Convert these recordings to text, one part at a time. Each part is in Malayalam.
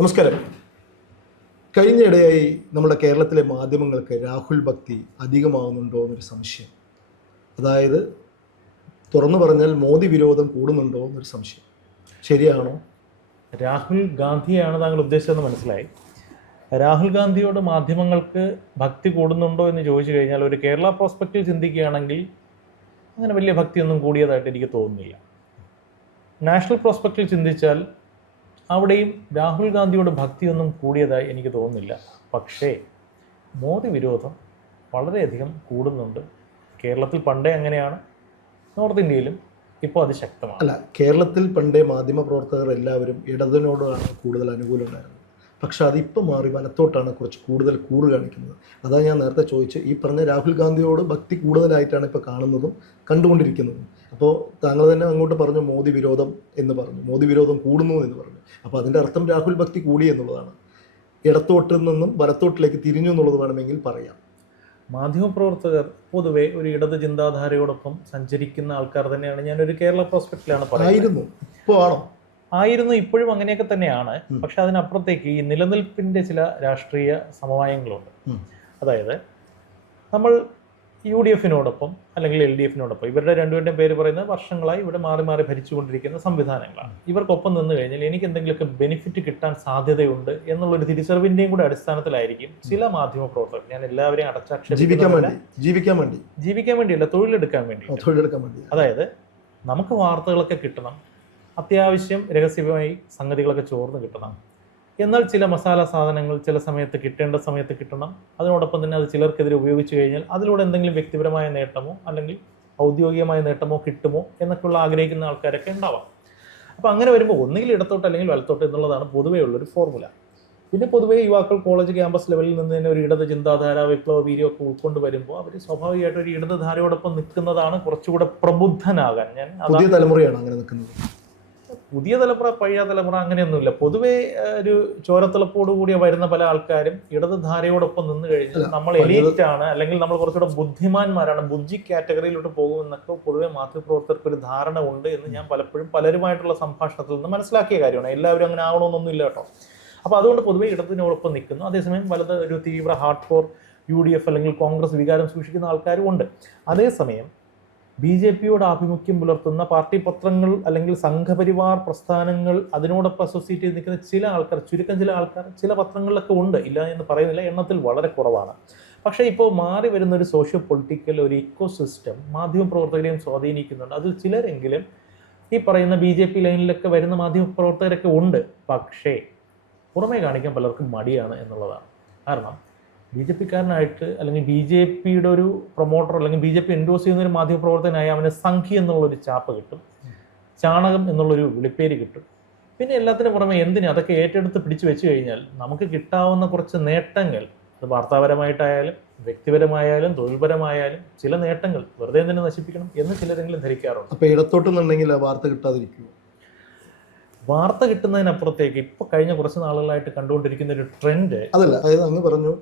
നമസ്കാരം. കഴിഞ്ഞയിടെയായി നമ്മുടെ കേരളത്തിലെ മാധ്യമങ്ങൾക്ക് രാഹുൽ ഭക്തി അധികമാകുന്നുണ്ടോ എന്നൊരു സംശയം. അതായത് തുറന്നു പറഞ്ഞാൽ മോദി വിരോധം കൂടുന്നുണ്ടോ എന്നൊരു സംശയം. ശരിയാണോ? രാഹുൽ ഗാന്ധിയാണ് താങ്കൾ ഉദ്ദേശിച്ചതെന്ന് മനസ്സിലായി. രാഹുൽ ഗാന്ധിയോട് മാധ്യമങ്ങൾക്ക് ഭക്തി കൂടുന്നുണ്ടോ എന്ന് ചോദിച്ചു കഴിഞ്ഞാൽ ഒരു കേരള പ്രോസ്പെക്റ്റിൽ ചിന്തിക്കുകയാണെങ്കിൽ അങ്ങനെ വലിയ ഭക്തിയൊന്നും കൂടിയതായിട്ട് എനിക്ക് തോന്നുന്നില്ല. നാഷണൽ പ്രോസ്പെക്റ്റിൽ ചിന്തിച്ചാൽ അവിടെയും രാഹുൽ ഗാന്ധിയോട് ഭക്തിയൊന്നും കൂടിയതായി എനിക്ക് തോന്നുന്നില്ല. പക്ഷേ മോദി വിരോധം വളരെയധികം കൂടുന്നുണ്ട്. കേരളത്തിൽ പണ്ടേ അങ്ങനെയാണ്, നോർത്ത് ഇന്ത്യയിലും ഇപ്പോൾ അത് ശക്തമാണ്. അല്ല, കേരളത്തിൽ പണ്ടേ മാധ്യമപ്രവർത്തകർ എല്ലാവരും ഇടതിനോടാണ് കൂടുതൽ അനുകൂലമുണ്ടായിരുന്നത്. പക്ഷെ അതിപ്പോൾ മാറി വലത്തോട്ടാണ് കുറച്ച് കൂടുതൽ കൂറ് കാണിക്കുന്നത്. അതാണ് ഞാൻ നേരത്തെ ചോദിച്ച്, ഈ പറഞ്ഞ രാഹുൽ ഗാന്ധിയോട് ഭക്തി കൂടുതലായിട്ടാണ് ഇപ്പോൾ കാണുന്നതും കണ്ടുകൊണ്ടിരിക്കുന്നതും. അപ്പോൾ താങ്കൾ തന്നെ അങ്ങോട്ട് പറഞ്ഞു മോദി വിരോധം എന്ന് പറഞ്ഞു, മോദി വിരോധം കൂടുന്നു എന്ന് പറഞ്ഞു. അപ്പോൾ അതിൻ്റെ അർത്ഥം രാഹുൽ ഭക്തി കൂടി എന്നുള്ളതാണ്. ഇടത്തോട്ടിൽ നിന്നും വലത്തോട്ടിലേക്ക് തിരിഞ്ഞു എന്നുള്ളത് വേണമെങ്കിൽ പറയാം. മാധ്യമപ്രവർത്തകർ പൊതുവെ ഒരു ഇടത് ചിന്താധാരയോടൊപ്പം സഞ്ചരിക്കുന്ന ആൾക്കാർ തന്നെയാണ്. ഞാനൊരു കേരള പ്രോസ്പെക്റ്റിലാണ് പറയുന്നത്. ഇപ്പോൾ ആണോ? ആയിരുന്നു, ഇപ്പോഴും അങ്ങനെയൊക്കെ തന്നെയാണ്. പക്ഷെ അതിനപ്പുറത്തേക്ക് ഈ നിലനിൽപ്പിൻ്റെ ചില രാഷ്ട്രീയ സമവായങ്ങളുണ്ട്. അതായത് നമ്മൾ UDF-നോടൊപ്പം അല്ലെങ്കിൽ LDF-നോടൊപ്പം, ഇവരുടെ രണ്ടുപേരുടെയും പേര് പറയുന്നത് വർഷങ്ങളായി ഇവിടെ മാറി മാറി ഭരിച്ചുകൊണ്ടിരിക്കുന്ന സംവിധാനങ്ങളാണ്. ഇവർക്കൊപ്പം നിന്ന് കഴിഞ്ഞാൽ എനിക്ക് എന്തെങ്കിലുമൊക്കെ ബെനിഫിറ്റ് കിട്ടാൻ സാധ്യതയുണ്ട് എന്നുള്ളൊരു തിരിച്ചറിവിൻ്റെയും കൂടെ അടിസ്ഥാനത്തിലായിരിക്കും ചില മാധ്യമ പ്രവർത്തകർ, ഞാൻ എല്ലാവരെയും ജീവിക്കാൻ വേണ്ടിയല്ല, തൊഴിലെടുക്കാൻ വേണ്ടി. അതായത് നമുക്ക് വാർത്തകളൊക്കെ കിട്ടണം, അത്യാവശ്യം രഹസ്യമായി സംഗതികളൊക്കെ ചോർന്ന് കിട്ടണം, എന്നാൽ ചില മസാല സാധനങ്ങൾ ചില സമയത്ത് കിട്ടേണ്ട സമയത്ത് കിട്ടണം. അതിനോടൊപ്പം തന്നെ അത് ചിലർക്കെതിരെ ഉപയോഗിച്ച് കഴിഞ്ഞാൽ അതിലൂടെ എന്തെങ്കിലും വ്യക്തിപരമായ നേട്ടമോ അല്ലെങ്കിൽ ഔദ്യോഗികമായ നേട്ടമോ കിട്ടുമോ എന്നൊക്കെയുള്ള ആഗ്രഹിക്കുന്ന ആൾക്കാരൊക്കെ ഉണ്ടാവാം. അപ്പോൾ അങ്ങനെ വരുമ്പോൾ ഒന്നുകിൽ ഇടത്തോട്ട് അല്ലെങ്കിൽ വലത്തോട്ട് എന്നുള്ളതാണ് പൊതുവേ ഉള്ളൊരു ഫോർമുല. പിന്നെ പൊതുവേ യുവാക്കൾ കോളേജ് ക്യാമ്പസ് ലെവലിൽ നിന്ന് തന്നെ ഒരു ഇടത് ചിന്താധാര, വിപ്ലവ വീര്യമൊക്കെ ഉൾക്കൊണ്ട് വരുമ്പോൾ അവർ സ്വാഭാവികമായിട്ട് ഒരു ഇടത് ധാരയോടൊപ്പം നിൽക്കുന്നതാണ് കുറച്ചുകൂടെ പ്രബുദ്ധനാകാൻ. പുതിയ തലമുറയാണ് അങ്ങനെ നിൽക്കുന്നത്. പുതിയ തലമുറ പഴയ തലമുറ അങ്ങനെയൊന്നുമില്ല. പൊതുവേ ഒരു ചോരത്തിളപ്പോട് കൂടിയ വരുന്ന പല ആൾക്കാരും ഇടത് ധാരയോടൊപ്പം നിന്ന് കഴിഞ്ഞാൽ നമ്മൾ എലീറ്റ് ആണ് അല്ലെങ്കിൽ നമ്മൾ കുറച്ചുകൂടെ ബുദ്ധിമാന്മാരാണ്, ബുദ്ധി കാറ്റഗറിയിലോട്ട് പോകുമെന്നൊക്കെ പൊതുവെ മാധ്യമപ്രവർത്തകർക്ക് ഒരു ധാരണ ഉണ്ട് എന്ന് ഞാൻ പലപ്പോഴും പലരുമായിട്ടുള്ള സംഭാഷണത്തിൽ നിന്ന് മനസ്സിലാക്കിയ കാര്യമാണ്. എല്ലാവരും അങ്ങനെ ആവണമെന്നൊന്നുമില്ല കേട്ടോ. അപ്പോൾ അതുകൊണ്ട് പൊതുവെ ഇടതിനോടൊപ്പം നിൽക്കുന്നു. അതേസമയം വലത് ഒരു തീവ്ര ഹാർഡ് കോർ UDF അല്ലെങ്കിൽ കോൺഗ്രസ് വികാരം സൂക്ഷിക്കുന്ന ആൾക്കാരും ഉണ്ട്. അതേസമയം BJP-യോട് ആഭിമുഖ്യം പുലർത്തുന്ന പാർട്ടി പത്രങ്ങൾ അല്ലെങ്കിൽ സംഘപരിവാർ പ്രസ്ഥാനങ്ങൾ, അതിനോടൊപ്പം അസോസിയേറ്റ് ചെയ്ത് നിൽക്കുന്ന ചില ആൾക്കാർ, ചുരുക്കം ചില ആൾക്കാർ ചില പത്രങ്ങളിലൊക്കെ ഉണ്ട്, ഇല്ല എന്ന് പറയുന്നില്ല, എണ്ണത്തിൽ വളരെ കുറവാണ്. പക്ഷേ ഇപ്പോൾ മാറി വരുന്ന ഒരു സോഷ്യോ പൊളിറ്റിക്കൽ ഒരു ഇക്കോ സിസ്റ്റം മാധ്യമപ്രവർത്തകരെയും സ്വാധീനിക്കുന്നുണ്ട്. അതിൽ ചിലരെങ്കിലും ഈ പറയുന്ന BJP ലൈനിലൊക്കെ വരുന്ന മാധ്യമപ്രവർത്തകരൊക്കെ ഉണ്ട്. പക്ഷേ പുറമേ കാണിക്കാൻ പലർക്കും മടിയാണ് എന്നുള്ളതാണ്. കാരണം BJP-കാരനായിട്ട് അല്ലെങ്കിൽ BJP-യുടെ ഒരു പ്രൊമോട്ടർ അല്ലെങ്കിൽ BJP എൻഡോസ് ചെയ്യുന്ന ഒരു മാധ്യമപ്രവർത്തകനായി അവന് സംഘി എന്നുള്ളൊരു ചാപ്പ് കിട്ടും, ചാണകം എന്നുള്ളൊരു വിളിപ്പേര് കിട്ടും. പിന്നെ എല്ലാത്തിനും പുറമെ അതൊക്കെ ഏറ്റെടുത്ത് പിടിച്ചു വെച്ച് കഴിഞ്ഞാൽ നമുക്ക് കിട്ടാവുന്ന കുറച്ച് നേട്ടങ്ങൾ, അത് വാർത്താപരമായിട്ടായാലും വ്യക്തിപരമായാലും തൊഴിൽപരമായാലും ചില നേട്ടങ്ങൾ വെറുതെ എന്തിനു നശിപ്പിക്കണം എന്ന് ചിലരെങ്കിലും ധരിക്കാറുണ്ട്. അപ്പോൾ ഇടത്തോട്ടെന്നുണ്ടെങ്കിൽ വാർത്ത കിട്ടാതിരിക്കുമോ? വാർത്ത കിട്ടുന്നതിനപ്പുറത്തേക്ക് ഇപ്പോൾ കഴിഞ്ഞ കുറച്ച് നാളുകളായിട്ട് കണ്ടുകൊണ്ടിരിക്കുന്ന ഒരു ട്രെൻഡ് അതല്ല. അതായത് അങ്ങ് പറഞ്ഞു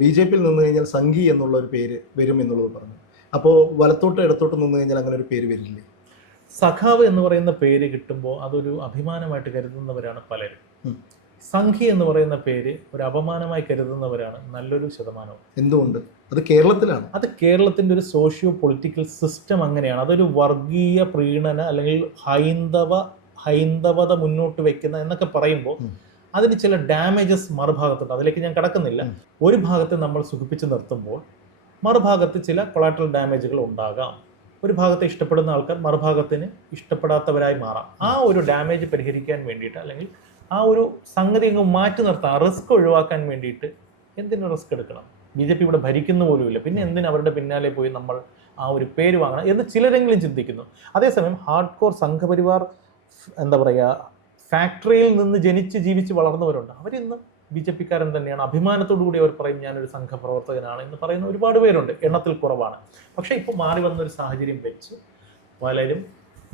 BJP-യിൽ നിന്ന് കഴിഞ്ഞാൽ സംഘി എന്നുള്ള ഒരു പേര് വരും എന്നുള്ളത് പറഞ്ഞു. അപ്പോൾ വലത്തോട്ട് ഇടത്തോട്ട് നിന്ന് കഴിഞ്ഞാൽ അങ്ങനെ ഒരു പേര് വരില്ലേ? സഖാവ് എന്ന് പറയുന്ന പേര് കിട്ടുമ്പോൾ അതൊരു അഭിമാനമായിട്ട് കരുതുന്നവരാണ് പലരും. സംഘി എന്ന് പറയുന്ന പേര് ഒരു അപമാനമായി കരുതുന്നവരാണ് നല്ലൊരു ശതമാനവും. എന്തുകൊണ്ട്? അത് കേരളത്തിലാണ്. അത് കേരളത്തിൻ്റെ ഒരു സോഷ്യോ പൊളിറ്റിക്കൽ സിസ്റ്റം അങ്ങനെയാണ്. അതൊരു വർഗീയ പ്രീണന അല്ലെങ്കിൽ ഹൈന്ദവത മുന്നോട്ട് വെക്കുന്ന എന്നൊക്കെ പറയുമ്പോൾ അതിന് ചില ഡാമേജസ് മറുഭാഗത്തുണ്ട്. അതിലേക്ക് ഞാൻ കടക്കുന്നില്ല. ഒരു ഭാഗത്ത് നമ്മൾ സുഖിപ്പിച്ച് നിർത്തുമ്പോൾ മറുഭാഗത്ത് ചില കൊളാട്രൽ ഡാമേജുകൾ ഉണ്ടാകാം. ഒരു ഭാഗത്തെ ഇഷ്ടപ്പെടുന്ന ആൾക്കാർ മറുഭാഗത്തിന് ഇഷ്ടപ്പെടാത്തവരായി മാറാം. ആ ഒരു ഡാമേജ് പരിഹരിക്കാൻ വേണ്ടിയിട്ട് അല്ലെങ്കിൽ ആ ഒരു സംഗതി അങ്ങ് മാറ്റി നിർത്താൻ, റിസ്ക് ഒഴിവാക്കാൻ വേണ്ടിയിട്ട് എന്തിനു റിസ്ക് എടുക്കണം? BJP ഇവിടെ ഭരിക്കുന്ന പോലുമില്ല, പിന്നെ എന്തിന് അവരുടെ പിന്നാലെ പോയി നമ്മൾ ആ ഒരു പേര് വാങ്ങണം എന്ന് ചിലരെങ്കിലും ചിന്തിക്കുന്നു. അതേസമയം ഹാർഡ് കോർ സംഘപരിവാർ ഫാക്ടറിയിൽ നിന്ന് ജനിച്ച് ജീവിച്ച് വളർന്നവരുണ്ട്. അവരിന്ന് BJP-കാരൻ തന്നെയാണ്. അഭിമാനത്തോടു കൂടി അവർ പറയും ഞാനൊരു സംഘപ്രവർത്തകനാണ് എന്ന് പറയുന്ന ഒരുപാട് പേരുണ്ട്, എണ്ണത്തിൽ കുറവാണ്. പക്ഷേ ഇപ്പോൾ മാറി വന്നൊരു സാഹചര്യം വെച്ച് പലരും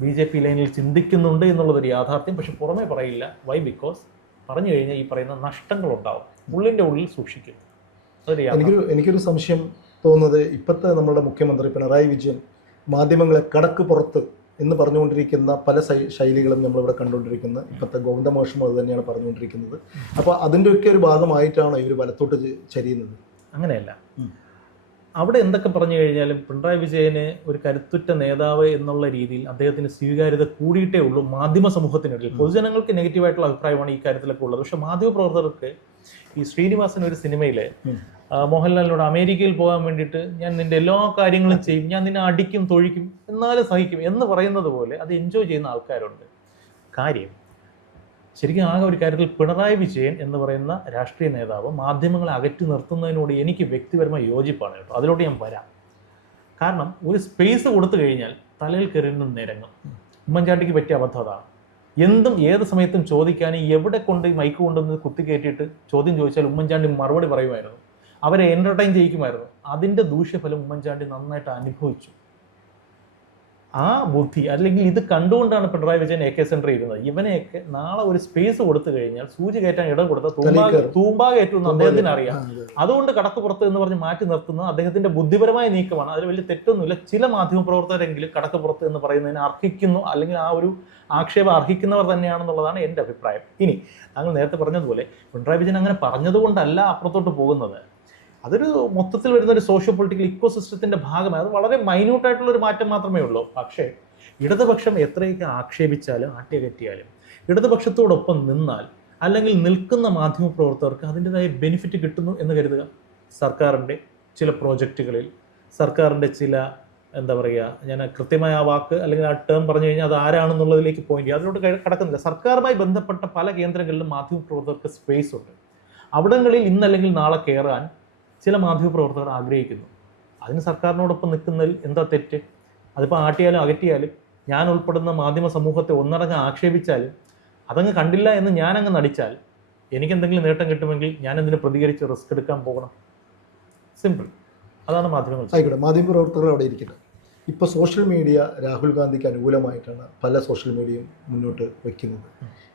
BJP ലൈനിൽ ചിന്തിക്കുന്നുണ്ട് എന്നുള്ളതൊരു യാഥാർത്ഥ്യം. പക്ഷെ പുറമേ പറയില്ല. വൈ? ബിക്കോസ് പറഞ്ഞു കഴിഞ്ഞാൽ ഈ പറയുന്ന നഷ്ടങ്ങളുണ്ടാവും, ഉള്ളിൻ്റെ ഉള്ളിൽ സൂക്ഷിക്കും. എനിക്കൊരു സംശയം തോന്നുന്നത്, ഇപ്പോഴത്തെ നമ്മുടെ മുഖ്യമന്ത്രി പിണറായി വിജയൻ മാധ്യമങ്ങളെ കടക്ക് പുറത്ത് എന്ന് പറഞ്ഞുകൊണ്ടിരിക്കുന്ന പല ശൈലികളും നമ്മളിവിടെ കണ്ടുകൊണ്ടിരിക്കുന്നത്. ഇപ്പോഴത്തെ ഗോവിന്ദമോഷവും അത് തന്നെയാണ് പറഞ്ഞുകൊണ്ടിരിക്കുന്നത്. അപ്പോൾ അതിൻ്റെയൊക്കെ ഒരു ഭാഗമായിട്ടാണോ ഇവർ വലത്തോട്ട് ചരിയുന്നത്? അങ്ങനെയല്ല. അവിടെ എന്തൊക്കെ പറഞ്ഞു കഴിഞ്ഞാലും പിണറായി വിജയന് ഒരു കരുത്തുറ്റ നേതാവ് എന്നുള്ള രീതിയിൽ അദ്ദേഹത്തിന് സ്വീകാര്യത കൂടിയിട്ടേ ഉള്ളൂ മാധ്യമ സമൂഹത്തിനിടയിൽ. പൊതുജനങ്ങൾക്ക് നെഗറ്റീവായിട്ടുള്ള അഭിപ്രായമാണ് ഈ കാര്യത്തിലൊക്കെ ഉള്ളത്. പക്ഷെ മാധ്യമപ്രവർത്തകർക്ക് ഈ ശ്രീനിവാസൻ ഒരു സിനിമയില് മോഹൻലാലിനോട് അമേരിക്കയിൽ പോകാൻ വേണ്ടിയിട്ട് ഞാൻ നിന്റെ എല്ലാ കാര്യങ്ങളും ചെയ്യും, ഞാൻ നിന്നെ അടിക്കും തൊഴിക്കും എന്നാലും സഹിക്കും എന്ന് പറയുന്നത് പോലെ അത് എൻജോയ് ചെയ്യുന്ന ആൾക്കാരുണ്ട്. കാര്യം ശരിക്കും ആകെ ഒരു കാര്യത്തിൽ പിണറായി വിജയൻ എന്ന് പറയുന്ന രാഷ്ട്രീയ നേതാവ് മാധ്യമങ്ങളെ അകറ്റി നിർത്തുന്നതിനോട് എനിക്ക് വ്യക്തിപരമായി യോജിപ്പാണ് കേട്ടോ. അതിലോട്ട് ഞാൻ വരാം. കാരണം ഒരു സ്പേസ് കൊടുത്തു കഴിഞ്ഞാൽ തലയിൽ കയറുന്ന നിരങ്ങും. ഉമ്മൻചാണ്ടിക്ക് പറ്റിയ അബദ്ധം അതാണ്. എന്തും ഏത് സമയത്തും ചോദിക്കാനും എവിടെ കൊണ്ട് മൈക്ക് കൊണ്ടുവന്ന് കുത്തിക്കയറ്റിയിട്ട് ചോദ്യം ചോദിച്ചാൽ ഉമ്മൻചാണ്ടി മറുപടി പറയുമായിരുന്നു. അവരെ എൻ്റർടൈൻ ചെയ്യിക്കുമായിരുന്നു. അതിൻ്റെ ദൂഷ്യഫലം ഉമ്മൻചാണ്ടി നന്നായിട്ട് അനുഭവിച്ചു. ആ ബുദ്ധി അല്ലെങ്കിൽ ഇത് കണ്ടുകൊണ്ടാണ് പിണറായി വിജയൻ AK സെന്റർ ഇരുന്നത്. ഇവനെയൊക്കെ നാളെ ഒരു സ്പേസ് കൊടുത്തു കഴിഞ്ഞാൽ സൂചി കയറ്റാൻ ഇടം കൊടുത്ത തൂമ്പാ കയറ്റുമെന്ന് അദ്ദേഹത്തിന് അറിയാം. അതുകൊണ്ട് കടക്കുപുറത്ത് എന്ന് പറഞ്ഞ് മാറ്റി നിർത്തുന്നത് അദ്ദേഹത്തിന്റെ ബുദ്ധിപരമായ നീക്കമാണ്. അതിൽ വലിയ തെറ്റൊന്നുമില്ല. ചില മാധ്യമപ്രവർത്തകരെങ്കിലും കടക്കുപുറത്ത് എന്ന് പറയുന്നതിന് അർഹിക്കുന്നു, അല്ലെങ്കിൽ ആ ഒരു ആക്ഷേപം അർഹിക്കുന്നവർ തന്നെയാണെന്നുള്ളതാണ് എൻ്റെ അഭിപ്രായം. ഇനി താങ്കൾ നേരത്തെ പറഞ്ഞതുപോലെ പിണറായി വിജയൻ അങ്ങനെ പറഞ്ഞതുകൊണ്ടല്ല അപ്പുറത്തോട്ട് പോകുന്നത്. അതൊരു മൊത്തത്തിൽ വരുന്ന ഒരു സോഷ്യോ പൊളിറ്റിക്കൽ ഇക്കോ സിസ്റ്റത്തിന്റെ ഭാഗമായി അത് വളരെ മൈന്യൂട്ടായിട്ടുള്ള ഒരു മാറ്റം മാത്രമേ ഉള്ളൂ. പക്ഷേ ഇടതുപക്ഷം എത്രയൊക്കെ ആക്ഷേപിച്ചാലും ആട്ടിയകറ്റിയാലും ഇടതുപക്ഷത്തോടൊപ്പം നിന്നാൽ അല്ലെങ്കിൽ നിൽക്കുന്ന മാധ്യമപ്രവർത്തകർക്ക് അതിൻ്റെതായ ബെനിഫിറ്റ് കിട്ടുന്നു എന്ന് കരുതുക. സർക്കാരിൻ്റെ ചില പ്രോജക്റ്റുകളിൽ, സർക്കാരിൻ്റെ ചില എന്താ പറയുക, ഞാൻ കൃത്യമായ ആ വാക്ക് അല്ലെങ്കിൽ ആ ടേം പറഞ്ഞു കഴിഞ്ഞാൽ അത് ആരാണെന്നുള്ളതിലേക്ക് പോയിന്റ് ചെയ്യാം. അതിലോട്ട് കടക്കുന്നില്ല. സർക്കാരുമായി ബന്ധപ്പെട്ട പല കേന്ദ്രങ്ങളിലും മാധ്യമപ്രവർത്തകർക്ക് സ്പേസ് ഉണ്ട്. അവിടങ്ങളിൽ ഇന്നല്ലെങ്കിൽ നാളെ കയറാൻ ചില മാധ്യമപ്രവർത്തകർ ആഗ്രഹിക്കുന്നു. അതിന് സർക്കാരിനോടൊപ്പം നിൽക്കുന്നതിൽ എന്താ തെറ്റ്? അതിപ്പോൾ ആട്ടിയാലും അകറ്റിയാലും ഞാൻ ഉൾപ്പെടുന്ന മാധ്യമ സമൂഹത്തെ ഒന്നടങ്കം ആക്ഷേപിച്ചാലും അതങ്ങ് കണ്ടില്ല എന്ന് ഞാനങ്ങ് നടിച്ചാൽ എനിക്കെന്തെങ്കിലും നേട്ടം കിട്ടുമെങ്കിൽ ഞാൻ എന്തിനു പ്രതികരിച്ച് റിസ്ക് എടുക്കാൻ പോകണം? സിമ്പിൾ. അതാണ് മാധ്യമങ്ങൾ. ആയിക്കോട്ടെ, മാധ്യമപ്രവർത്തകർ അവിടെ ഇരിക്കട്ടെ. ഇപ്പോൾ സോഷ്യൽ മീഡിയ രാഹുൽ ഗാന്ധിക്ക് അനുകൂലമായിട്ടാണ് പല സോഷ്യൽ മീഡിയയും മുന്നോട്ട് വയ്ക്കുന്നത്.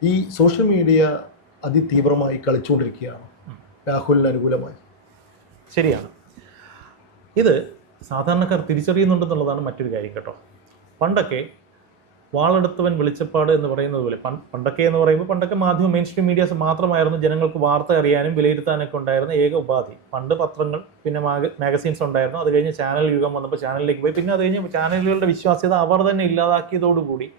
ഈ സോഷ്യൽ മീഡിയ അതിതീവ്രമായി കളിച്ചുകൊണ്ടിരിക്കുകയാണ് രാഹുലിന് അനുകൂലമായി. ശരിയാണ്. ഇത് സാധാരണക്കാർ തിരിച്ചറിയുന്നുണ്ടെന്നുള്ളതാണ് മറ്റൊരു കാര്യം കേട്ടോ. പണ്ടൊക്കെ വാളെടുത്തവൻ വെളിച്ചപ്പാട് എന്ന് പറയുന്നത് പോലെ, പണ്ടൊക്കെ എന്ന് പറയുമ്പോൾ പണ്ടൊക്കെ മാധ്യമം മെയിൻ സ്ട്രീം മീഡിയാസ് മാത്രമായിരുന്നു ജനങ്ങൾക്ക് വാർത്ത അറിയാനും വിലയിരുത്താനൊക്കെ ഉണ്ടായിരുന്ന ഏക ഉപാധി. പണ്ട് പത്രങ്ങൾ, പിന്നെ മാഗസീൻസ് ഉണ്ടായിരുന്നു. അത് കഴിഞ്ഞ് ചാനൽ യുഗം വന്നപ്പോൾ ചാനലിലേക്ക് പോയി. പിന്നെ അത് കഴിഞ്ഞ് ചാനലുകളുടെ വിശ്വാസ്യത അവർ തന്നെ ഇല്ലാതാക്കിയതോടുകൂടി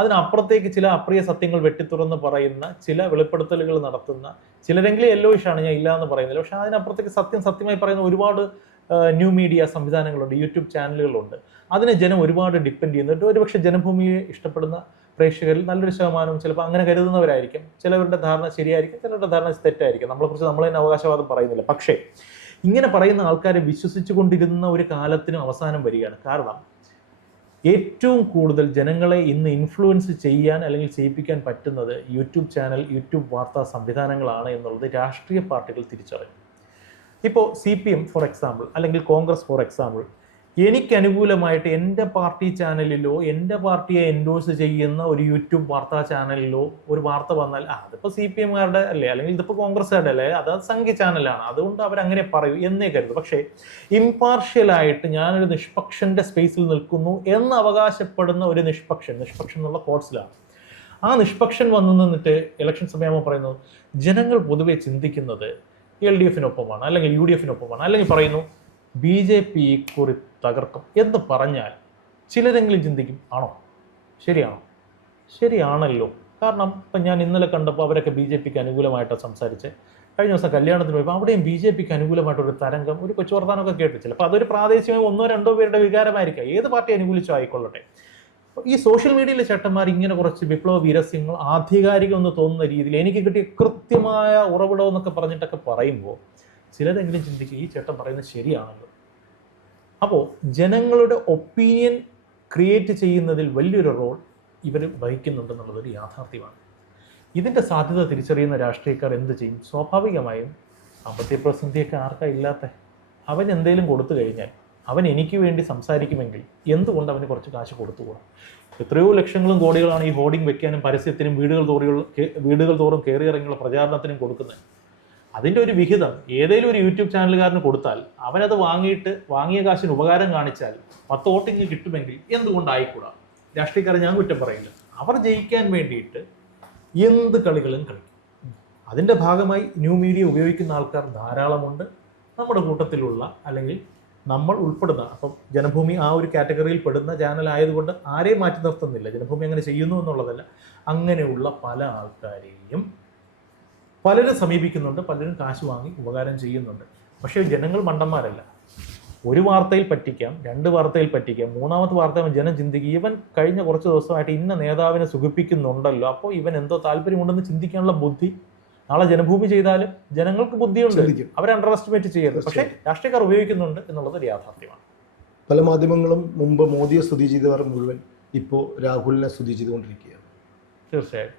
അതിനപ്പുറത്തേക്ക് ചില അപ്രിയ സത്യങ്ങൾ വെട്ടിത്തുറന്ന് പറയുന്ന, ചില വെളിപ്പെടുത്തലുകൾ നടത്തുന്ന, ചിലരെങ്കിലും യെല്ലോയിഷാണ്, ഞാൻ ഇല്ല എന്ന് പറയുന്നില്ല, പക്ഷെ അതിനപ്പുറത്തേക്ക് സത്യമായി പറയുന്ന ഒരുപാട് ന്യൂ മീഡിയ സംവിധാനങ്ങളുണ്ട്, യൂട്യൂബ് ചാനലുകളുണ്ട്. അതിനെ ജനം ഒരുപാട് ഡിപ്പെൻഡ് ചെയ്യുന്നുണ്ട്. ഒരുപക്ഷെ ജനഭൂമിയെ ഇഷ്ടപ്പെടുന്ന പ്രേക്ഷകരിൽ നല്ലൊരു ശതമാനവും ചിലപ്പോൾ അങ്ങനെ കരുതുന്നവരായിരിക്കും. ചിലവരുടെ ധാരണ ശരിയായിരിക്കും, ചിലരുടെ ധാരണ തെറ്റായിരിക്കും. നമ്മളെക്കുറിച്ച് നമ്മൾ തന്നെ അവകാശവാദം പറയുന്നില്ല. പക്ഷേ ഇങ്ങനെ പറയുന്ന ആൾക്കാരെ വിശ്വസിച്ചു കൊണ്ടിരുന്ന ഒരു കാലത്തിനും അവസാനം വരികയാണ്. കാരണം ഏറ്റവും കൂടുതൽ ജനങ്ങളെ ഇന്ന് ഇൻഫ്ലുവൻസ് ചെയ്യാൻ അല്ലെങ്കിൽ ചെയ്യിപ്പിക്കാൻ പറ്റുന്നത് യൂട്യൂബ് ചാനൽ, യൂട്യൂബ് വാർത്താ സംവിധാനങ്ങളാണ് എന്നുള്ളത് രാഷ്ട്രീയ പാർട്ടികൾ തിരിച്ചറിയും. ഇപ്പോൾ CPM ഫോർ എക്സാമ്പിൾ, അല്ലെങ്കിൽ കോൺഗ്രസ് ഫോർ എക്സാമ്പിൾ, എനിക്ക് അനുകൂലമായിട്ട് എൻ്റെ പാർട്ടി ചാനലിലോ എൻ്റെ പാർട്ടിയെ എൻഡോഴ്സ് ചെയ്യുന്ന ഒരു യൂട്യൂബ് വാർത്താ ചാനലിലോ ഒരു വാർത്ത വന്നാൽ അതിപ്പോൾ CPMകാരുടെ അല്ലേ, അല്ലെങ്കിൽ ഇതിപ്പോൾ കോൺഗ്രസ്സുകാരുടെ അല്ലേ, അത് സംഘി ചാനലാണ്, അതുകൊണ്ട് അവരങ്ങനെ പറയൂ എന്നേ കരുതും. പക്ഷേ ഇംപാർഷ്യലായിട്ട് ഞാനൊരു നിഷ്പക്ഷൻ്റെ സ്പേസിൽ നിൽക്കുന്നു എന്ന് അവകാശപ്പെടുന്ന ഒരു നിഷ്പക്ഷൻ എന്നുള്ള കോഴ്സിലാണ്. ആ നിഷ്പക്ഷൻ വന്നു നിന്നിട്ട് ഇലക്ഷൻ സമയമാകുമ്പോൾ പറയുന്നത് ജനങ്ങൾ പൊതുവെ ചിന്തിക്കുന്നത് LDFിനൊപ്പമാണ്, അല്ലെങ്കിൽ UDFിനൊപ്പമാണ്, അല്ലെങ്കിൽ പറയുന്നു BJP കുറി തകർക്കും എന്ന് പറഞ്ഞാൽ ചിലരെങ്കിലും ചിന്തിക്കും, ആണോ, ശരിയാണോ? ശരിയാണല്ലോ. കാരണം ഇപ്പം ഞാൻ ഇന്നലെ കണ്ടപ്പോൾ അവരൊക്കെ BJPക്ക് അനുകൂലമായിട്ടാണ് സംസാരിച്ച്. കഴിഞ്ഞ ദിവസം കല്യാണത്തിന് പോയപ്പോൾ അവിടെയും BJPക്ക് അനുകൂലമായിട്ടൊരു തരംഗം, ഒരു കൊച്ചു വർത്താനമൊക്കെ കേട്ടു. ചിലപ്പോൾ അതൊരു പ്രാദേശികമായി 1-2 പേരുടെ വികാരമായിരിക്കാം. ഏത് പാർട്ടി അനുകൂലിച്ചോ ആയിക്കൊള്ളട്ടെ. ഈ സോഷ്യൽ മീഡിയയിലെ ചേട്ടന്മാർ ഇങ്ങനെ കുറച്ച് വിപ്ലവ വീരസ്യങ്ങൾ ആധികാരികം എന്ന് തോന്നുന്ന രീതിയിൽ എനിക്ക് കിട്ടിയ കൃത്യമായ ഉറവിടം എന്നൊക്കെ പറഞ്ഞിട്ടൊക്കെ പറയുമ്പോൾ ചിലരെങ്കിലും ചിന്തിക്കും ഈ ചേട്ടൻ പറയുന്നത് ശരിയാണല്ലോ. അപ്പോൾ ജനങ്ങളുടെ ഒപ്പീനിയൻ ക്രിയേറ്റ് ചെയ്യുന്നതിൽ വലിയൊരു റോൾ ഇവർ വഹിക്കുന്നുണ്ടെന്നുള്ളതൊരു യാഥാർത്ഥ്യമാണ്. ഇതിൻ്റെ സാധ്യത തിരിച്ചറിയുന്ന രാഷ്ട്രീയക്കാർ എന്ത് ചെയ്യും? സ്വാഭാവികമായും സാമ്പത്തിക പ്രതിസന്ധിയൊക്കെ ആർക്കാ ഇല്ലാത്ത? അവൻ എന്തെങ്കിലും കൊടുത്തു കഴിഞ്ഞാൽ അവൻ എനിക്ക് വേണ്ടി സംസാരിക്കുമെങ്കിൽ എന്തുകൊണ്ട് അവന് കുറച്ച് കാശ് കൊടുത്തുകൂടാ? എത്രയോ ലക്ഷങ്ങളും കോടികളാണ് ഈ ഹോർഡിംഗ് വെക്കാനും പരസ്യത്തിനും വീടുകൾ തോറും കയറിയിറങ്ങിയുള്ള പ്രചാരണത്തിനും കൊടുക്കുന്നത്. അതിൻ്റെ ഒരു വിഹിതം ഏതെങ്കിലും ഒരു യൂട്യൂബ് ചാനലുകാരന് കൊടുത്താൽ അവനത് വാങ്ങിയിട്ട് വാങ്ങിയ കാശിന് ഉപകാരം കാണിച്ചാൽ 10 വോട്ടിങ് കിട്ടുമെങ്കിൽ എന്തുകൊണ്ടായിക്കൂടാ? രാഷ്ട്രീയക്കാരെ ഞാൻ കുറ്റം പറയില്ല. അവർ ജയിക്കാൻ വേണ്ടിയിട്ട് എന്ത് കളികളും കളിക്കും. അതിൻ്റെ ഭാഗമായി ന്യൂ മീഡിയ ഉപയോഗിക്കുന്ന ആൾക്കാർ ധാരാളമുണ്ട്. നമ്മുടെ കൂട്ടത്തിലുള്ള അല്ലെങ്കിൽ നമ്മൾ ഉൾപ്പെടുന്ന, അപ്പം ജനഭൂമി ആ ഒരു കാറ്റഗറിയിൽ പെടുന്ന ചാനൽ ആയതുകൊണ്ട് ആരെയും മാറ്റി നിർത്തുന്നില്ല, ജനഭൂമി അങ്ങനെ ചെയ്യുന്നു എന്നുള്ളതല്ല. അങ്ങനെയുള്ള പല ആൾക്കാരെയും പലരും സമീപിക്കുന്നുണ്ട്, പലരും കാശ് വാങ്ങി ഉപകാരം ചെയ്യുന്നുണ്ട്. പക്ഷേ ജനങ്ങൾ മണ്ടന്മാരല്ല. ഒരു വാർത്തയിൽ പറ്റിക്കാം, 2 വാർത്തയിൽ പറ്റിക്കാം, 3ാമത്തെ വാർത്ത ജനം ചിന്തിക്കും ഇവൻ കഴിഞ്ഞ കുറച്ച് ദിവസമായിട്ട് ഇന്ന നേതാവിനെ സുഖിപ്പിക്കുന്നുണ്ടല്ലോ, അപ്പോൾ ഇവൻ എന്തോ താല്പര്യമുണ്ടെന്ന് ചിന്തിക്കാനുള്ള ബുദ്ധി നാളെ ജനഭൂമി ചെയ്താലും ജനങ്ങൾക്ക് ബുദ്ധിയുണ്ട്, അവരെ അണ്ടർ എസ്റ്റിമേറ്റ് ചെയ്യരുത്. പക്ഷേ രാഷ്ട്രീയക്കാർ ഉപയോഗിക്കുന്നുണ്ട് എന്നുള്ളത് ഒരു യാഥാർത്ഥ്യമാണ്. പല മാധ്യമങ്ങളും മുമ്പ് മോദിയെ സ്തുതി ചെയ്തവർ മുഴുവൻ ഇപ്പോൾ രാഹുലിനെ സ്തുതി ചെയ്തുകൊണ്ടിരിക്കുകയാണ്. തീർച്ചയായും.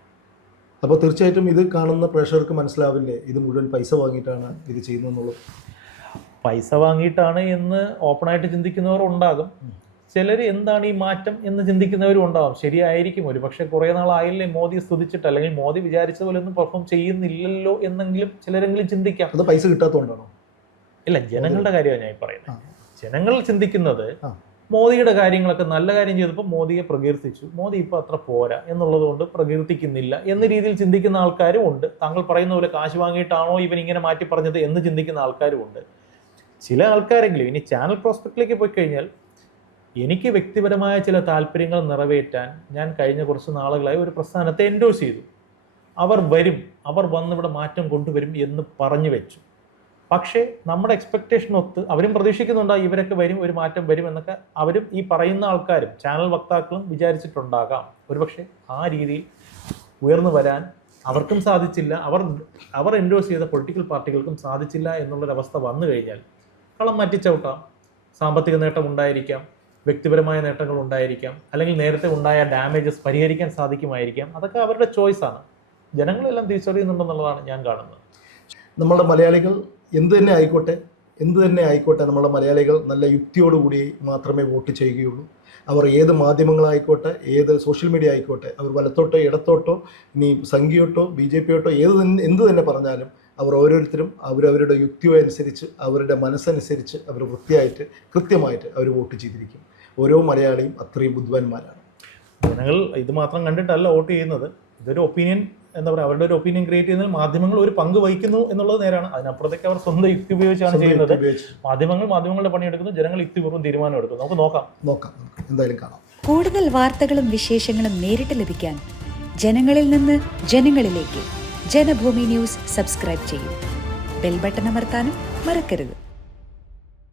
അപ്പോൾ തീർച്ചയായിട്ടും ഇത് കാണുന്ന പ്രേക്ഷകർക്ക് മനസ്സിലാവില്ലേ ഇത് മുഴുവൻ പൈസ വാങ്ങിയിട്ടാണ് ഇത് ചെയ്യുന്നതെന്നുള്ളത്? പൈസ വാങ്ങിയിട്ടാണ് എന്ന് ഓപ്പണായിട്ട് ചിന്തിക്കുന്നവർ ഉണ്ടാകും. ചിലർ എന്താണ് ഈ മാറ്റം എന്ന് ചിന്തിക്കുന്നവരും ഉണ്ടാകും. ശരിയായിരിക്കും, ഒരു പക്ഷേ കുറേ നാളായില്ലേ മോദി സ്തുതിച്ചിട്ട്, അല്ലെങ്കിൽ മോദി വിചാരിച്ച പോലെ ഒന്നും പെർഫോം ചെയ്യുന്നില്ലല്ലോ എന്നെങ്കിലും ചിലരെങ്കിലും ചിന്തിക്കാം. അത് പൈസ കിട്ടാത്തതുകൊണ്ടാണോ? ഇല്ല, ജനങ്ങളുടെ കാര്യമാണ് ഞാൻ പറയുന്നത്. ജനങ്ങൾ ചിന്തിക്കുന്നത് മോദിയുടെ കാര്യങ്ങളൊക്കെ നല്ല കാര്യം ചെയ്തപ്പോൾ മോദിയെ പ്രകീർത്തിച്ചു, മോദി ഇപ്പോൾ അത്ര പോരാ എന്നുള്ളത് കൊണ്ട് പ്രകീർത്തിക്കുന്നില്ല എന്ന രീതിയിൽ ചിന്തിക്കുന്ന ആൾക്കാരും ഉണ്ട്. താങ്കൾ പറയുന്ന പോലെ കാശ് വാങ്ങിയിട്ടാണോ ഇവൻ ഇങ്ങനെ മാറ്റി പറഞ്ഞത് എന്ന് ചിന്തിക്കുന്ന ആൾക്കാരും ഉണ്ട്. ചില ആൾക്കാരെങ്കിലും ഇനി ചാനൽ പ്രോസ്പെക്റ്റിലേക്ക് പോയി കഴിഞ്ഞാൽ, എനിക്ക് വ്യക്തിപരമായ ചില താല്പര്യങ്ങൾ നിറവേറ്റാൻ ഞാൻ കഴിഞ്ഞ കുറച്ച് നാളുകളായി ഒരു പ്രസ്ഥാനത്തെ എൻഡോഴ്സ് ചെയ്തു. അവർ വരും, അവർ വന്നിവിടെ മാറ്റം കൊണ്ടുവരും എന്ന് പറഞ്ഞു വെച്ചു. പക്ഷേ നമ്മുടെ എക്സ്പെക്റ്റേഷൻ ഒത്ത് അവരും പ്രതീക്ഷിക്കുന്നുണ്ടാകും ഇവരൊക്കെ വരും, ഒരു മാറ്റം വരും എന്നൊക്കെ അവരും ഈ പറയുന്ന ആൾക്കാരും ചാനൽ വക്താക്കളും വിചാരിച്ചിട്ടുണ്ടാകാം. ഒരുപക്ഷെ ആ രീതിയിൽ ഉയർന്നു വരാൻ അവർക്കും സാധിച്ചില്ല, അവർ എൻഡോഴ്സ് ചെയ്ത പൊളിറ്റിക്കൽ പാർട്ടികൾക്കും സാധിച്ചില്ല എന്നുള്ളൊരവസ്ഥ വന്നു കഴിഞ്ഞാൽ കളം മാറ്റിച്ചവിട്ടാം. സാമ്പത്തിക നേട്ടം ഉണ്ടായിരിക്കാം, വ്യക്തിപരമായ നേട്ടങ്ങൾ ഉണ്ടായിരിക്കാം, അല്ലെങ്കിൽ നേരത്തെ ഉണ്ടായ ഡാമേജസ് പരിഹരിക്കാൻ സാധിക്കുമായിരിക്കാം. അതൊക്കെ അവരുടെ ചോയ്സാണ്. ജനങ്ങളെല്ലാം തിരിച്ചറിയുന്നുണ്ടെന്നുള്ളതാണ് ഞാൻ കാണുന്നത്. നമ്മളുടെ മലയാളികൾ എന്ത് തന്നെ ആയിക്കോട്ടെ നമ്മളുടെ മലയാളികൾ നല്ല യുക്തിയോടുകൂടി മാത്രമേ വോട്ട് ചെയ്യുകയുള്ളൂ. അവർ ഏത് മാധ്യമങ്ങളായിക്കോട്ടെ, ഏത് സോഷ്യൽ മീഡിയ ആയിക്കോട്ടെ, അവർ വലത്തോട്ടോ ഇടത്തോട്ടോ ഇനി സംഘിയോട്ടോ BJP യോട്ടോ എന്ത് തന്നെ പറഞ്ഞാലും അവർ ഓരോരുത്തരും അവരവരുടെ യുക്തിയോ അനുസരിച്ച്, അവരുടെ മനസ്സനുസരിച്ച് അവർ വൃത്തിയായിട്ട് കൃത്യമായിട്ട് അവർ വോട്ട് ചെയ്തിരിക്കും. ഓരോ മലയാളിയും അത്രയും ബുദ്ധിമാന്മാരാണ്. ജനങ്ങൾ ഇത് മാത്രം കണ്ടിട്ടല്ല വോട്ട് ചെയ്യുന്നത്. ഇതൊരു ഒപ്പീനിയൻ, എന്താ പറയുക, അവരുടെ ഒരു ഒപ്പീനിയൻ ക്രിയേറ്റ് ചെയ്യുന്നതിൽ മാധ്യമങ്ങൾ ഒരു പങ്ക് വഹിക്കുന്നു എന്നുള്ളത് നേരാണ്. അതിനപ്പുറത്തേക്ക് അവർ സ്വന്തം യുക്തി ഉപയോഗിച്ചാണ് ചെയ്യുന്നത്. മാധ്യമങ്ങളുടെ പണിയെടുക്കുന്നു, ജനങ്ങൾ യുക്തിപൂർവ്വം തീരുമാനം എടുക്കുന്നു. നമുക്ക് നോക്കാം, എന്തായാലും കാണാം. കൂടുതൽ വാർത്തകളും വിശേഷങ്ങളും നേരിട്ട് ലഭിക്കാൻ ജനങ്ങളിൽ നിന്ന് ജനങ്ങളിലേക്ക് ജനഭൂമി ന്യൂസ് സബ്സ്ക്രൈബ് ചെയ്യൂ. ബെൽ ബട്ടൺ അമർത്താനും മറക്കരുത്.